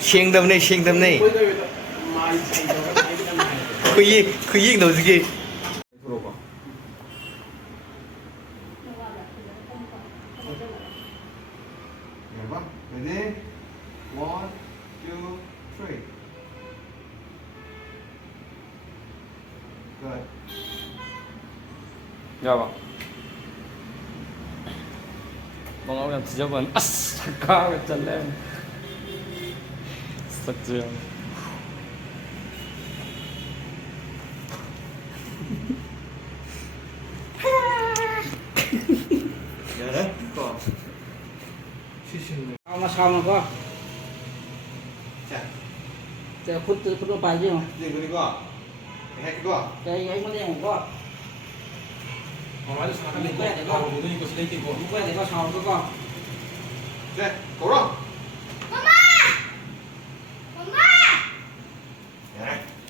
ꯁꯦꯡꯗꯕꯅꯤ ꯈꯨꯌꯦꯡꯗꯧꯁꯤꯒꯤ Ready? 1, 2, 3. Good. 야봐. 뭔가 그냥 뒤져봤는데 아싸 가면 잘래. 싹지야. Đấy, có. Mà sao mà có? Chà. Thế phút nó bài chứ mà. Gì có đi có? Cái hay có? Cái ấy nó đen có. Mình quét để con. Mình quét để con sao có con. Đây, có rồi.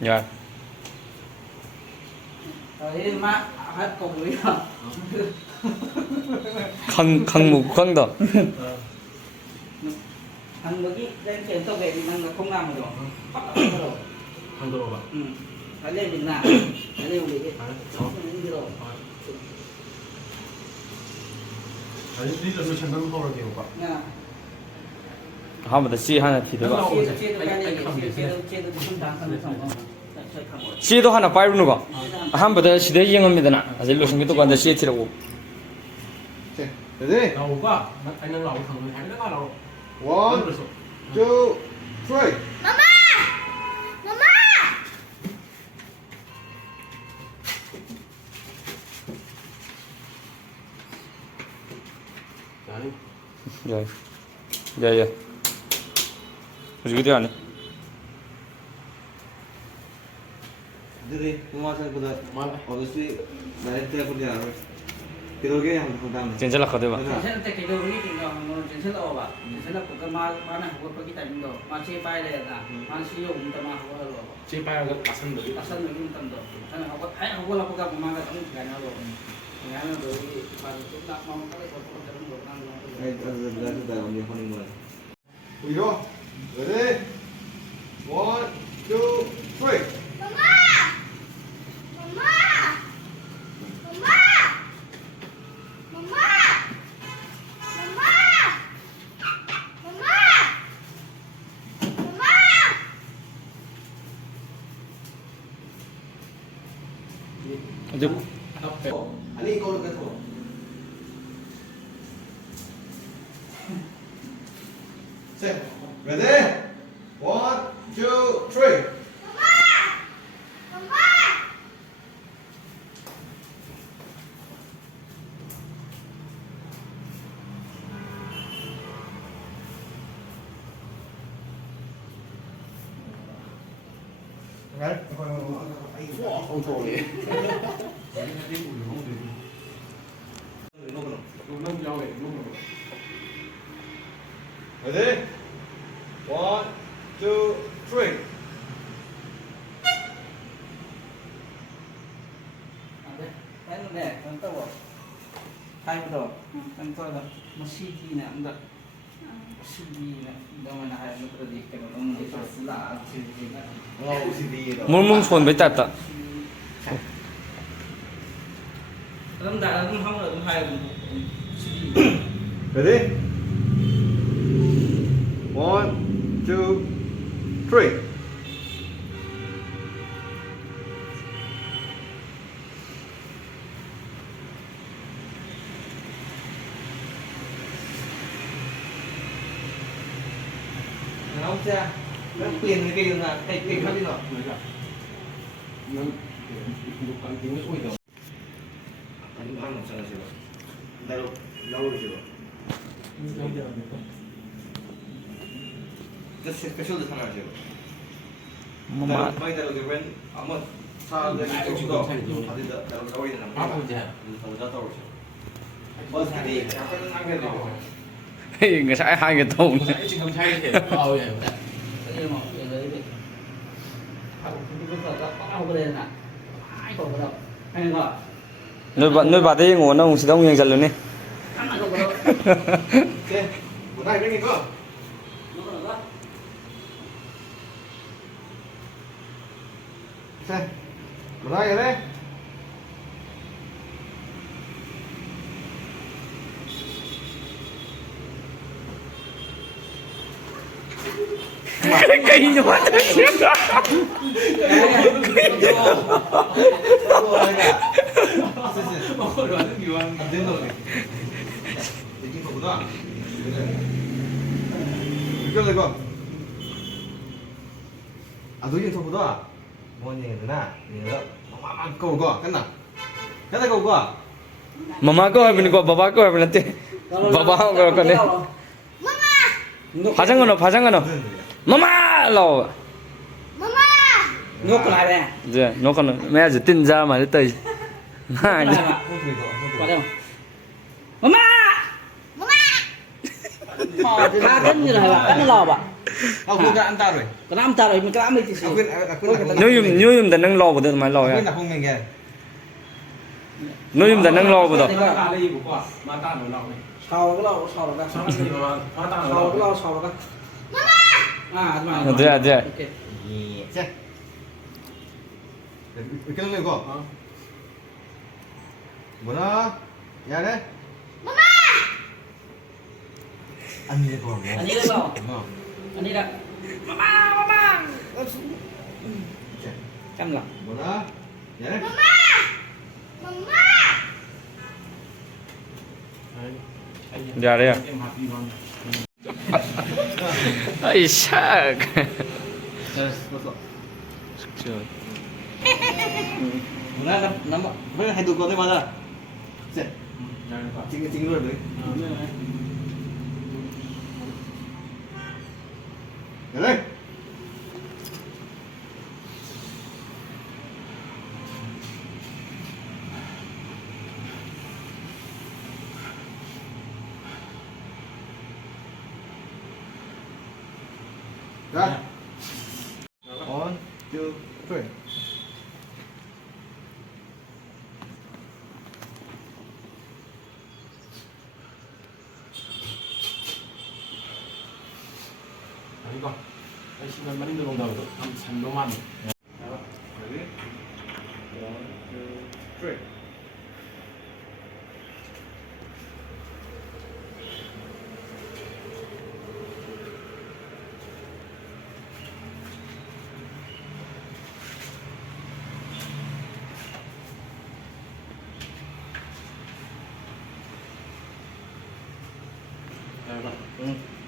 야. Đấy má hết cùng với rồi. 강다. Thằng mới lên chuyển tao về thì nó không làm được. Bắt đầu rồi. 안 들어봐. Phải lên đừng làm. Phải lên đi. Đi rồi. 아니, 니들도 장난 먹으러 오빠. Nha. 한번 더 C 하나 뒤들어. Chia được cái này, chia được không đáng không xong. C도 하나 빨르는 거. 한번 더 시대 이행합니다. 아직 로싱도 관자 C 티라고. Chà. Ready? 나오가 아니 나오고 강는 잘 나가 나오. 1, 2, 3. 아니, 야. 야야. 어디 안 해? Đi, không mau sang bây giờ. Obviously, đấy theo con nhà rồi. Cái đôi cái hàng không đang này. 진짜 라카데 봐. 괜찮을 때 개그 우리 띵가 뭐 괜찮다 봐. 괜찮다 그거 마나 그거 거기 다닌 거. 마치 빠이래다. 마치 요 운다 마 하고 하고. 지금 봐야 아산 너. 아산 느낌 딴다. 저는 하고 다 하고 라고 가 마가 좀 기간하고. 그냥 너 바로 좀 나만 빨리 걷고 저런 거 하는 거. Đây, ra từ từ nhiều con người. Ui đó. Ready? 1, 2, 3. 이제 Anh đi cô được cái thủ. Say, ready? 1, 2, 3. Đấy, không thôi. Nông giao về nông. ready? 1, 2, 3. Cái này con tao bảo. Hai bữa con tao là một CD này cũng được. CD này đâu mà hai nó tự đi cái nó đi vào phụ là CD này. OCD đó. 물몸 손 뱉었다. Lâm đại là không là hai CD. Ready? 1, 2, 3. Không xe, nó tiền cái là cái khác đi rồi. 넌 육간 tiếng 소리 더. Anh ăn một sao chưa? Lâu lâu chưa? cái số được thằng nào chưa? 엄마. Bây giờ cái bên 아무 차 cái chỗ đó 어디 다 나와 있는 거. 아, 이제. 다 떨어져. 뭐 사디 약간 상대로. 이거 hai cái tàu này. 지금 차이 돼. 아, 예. Cái mà lấy về. Bây giờ các bác có lên nè. Ai còn đâu? Hay là nơi bà đây ngồi nó sẽ đông nhiều lần luôn nè. ăn đâu đâu. Okay. Một tay bên kia cơ. Nó có được đó. Xem. Một tay ở đây. Cây nó quá thật xíu. Không đoán được nhiều ăn đến rồi. Để chim khẩu đó. Cái này con. 아, 너희 저보다 뭐니 누나, 얘가 막막 거고 거, 끝나. 끝나 거고 거. Mama ko habin ko, baba ko habin natin. Baba ko ko ne. Phajang ano. Mama lo. Ngốc lại đây. Dạ, nó còn mẹ chỉ tin ra mà nó tây. Hai nhá. Qua đâu? Mama. Họ thì tha cân như này bạn, nó lò bạn. 아, 그거 안 따로. Cái năm ta rồi mình cái năm đi thì 아, 그건 Nhuyum đã nâng lo của tôi mà lo 그건 ya. 나쁜 게. Nhuyum đã nâng lo của tôi. ta đi của quả mà ta nổi lòng này sau cái lò sau là sao cái gì mà ta nổi sau lòng cái lò sau là à mà Dạ, dạ. ok 예. 자. 이렇게 넣는 거. 뭐나? 야, 네. anh đi còn anh đi đâu không? anh đi đâu mama câm lặng Một đó, nhớ đấy. Dạ đây à. em học đi bằng Ai sak. 됐어. 뭐나 남 왜 해도 거네 맞아. 자, 찡찡 rồi đấy. Nhớ đấy. Ra. 1, 2, 3. 이거 시간만 힘들어온다고 한 300만 Ready? 1, 2, 3. 자, 이거 응.